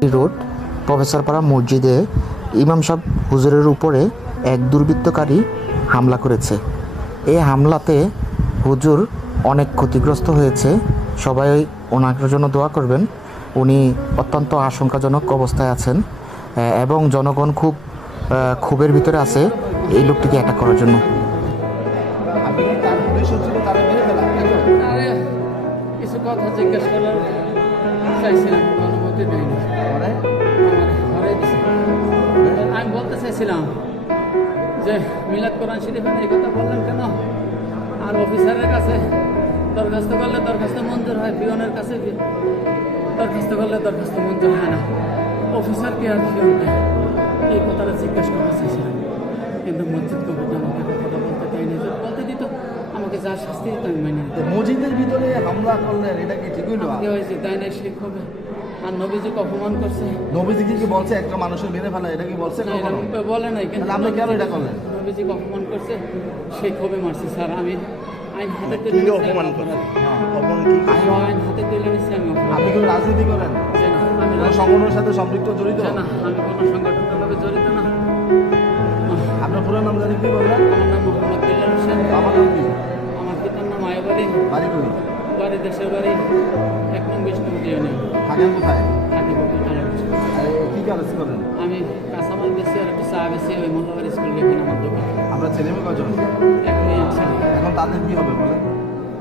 Road প্রফেসরপাড়া মসজিদে ইমাম সাহেব হুজুরের উপরে এক দুর্বৃত্তকারী হামলা করেছে। এই হামলাতে হুজুর অনেক ক্ষতিগ্রস্ত হয়েছে। সবাই ওনার জন্য দোয়া করবেন। উনি অত্যন্ত আশঙ্কাজনক অবস্থায় আছেন এবং জনগণ খুব ক্ষোভের ভিতরে আছে এই লোকটিকে অ্যাটাক করার জন্য। কিছু কথা জিজ্ঞেস করার চাইছিলাম, অনুমতি দেয়নি। আমি বলতে চাইছিলাম যে মিলাদ কোরআন শরীফে এই কথা বললেন কেন? আর অফিসারের কাছে দরখাস্ত করলে দরখাস্ত মঞ্জুর হয়, পিয়নের কাছে দরখাস্ত করলে দরখাস্ত মঞ্জুর হয় না। অফিসার কি আর পিয়নকে এই কথাটা জিজ্ঞেস করতে চাইছিলাম, কিন্তু মসজিদ কমিটি আমাকে কথাটা বলতে দেয়নি। বলতে দিত আমাকে যা শাস্তি দিত আমি মাইনে নিতাম। মসজিদের ভিতরে হামলা করলেন, এটা কি ঠিক হইল? হয়েছে তাই না, সে হবে। আর নবীজিকে অপমান করছে। নবীজি কি বলছে একটা মানুষের মেরে ফেলা, এটা কি বলছে? বলে নাই, কিন্তু আপনি কেন এটা করলেন? নবীজিকে অপমান করছে, সেই ক্ষোভে মারছে। স্যার আমি আইন হাতে তুলে অপমান করেন, আইন হাতে তুলে নিচ্ছি। আপনি কোনো রাজনীতি করেন? আমি সংগঠনের সাথে সম্পৃক্ত জড়িত না, আমি কোনো সংগঠনের লোকে জড়িত না। আপনার পুরো নাম জানি কি বললেন? আমার নাম মোহাম্মদ বিল্লাল হোসেন। আমার নাম কি? আমার পিতার নাম আয়াবাড়ি। বাড়ি করি? বাড়ি দেশের বাড়ি 1 নং বিষ্ণু ইউনিয়ন। থাকেন কোথায়? থাকি বকুলতলা। কি কাজ করেন? আমি কাঁচামাল বেশি আর একটু চা বেশি ওই মোল্লাবাড়ি স্কুল এখানে আমার দোকান। আপনার ছেলে মেয়ে কজন? এখনই আছে। এখন তাদের কি হবে বলেন?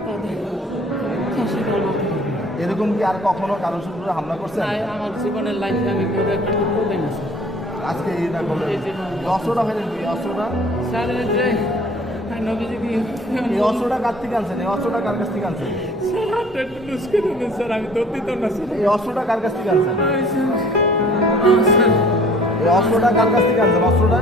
তাদের ফাঁসি দেওয়া মাত্র। এরকম কি আর কখনো কারোর উপরে হামলা করছেন? আমার জীবনের লাইফে আমি কেউ একটা টুকরো দেয় না স্যার। আজকে এটা করলেন? অস্ত্রটা ফেলেন কি? অস্ত্রটা স্যার যে নবীজি কি এই অস্ত্রটা কার থেকে আনছেন? এই অস্ত্রটা কার কাছ থেকে আনছেন? স্যার হাতটা একটু লুজ করে দেন স্যার, আমি দৌড় দিতাম না স্যার। এই অস্ত্রটা কার কাছ থেকে আনছেন? স্যার এই অস্ত্রটা কার কাছ থেকে আনছেন? অস্ত্রটা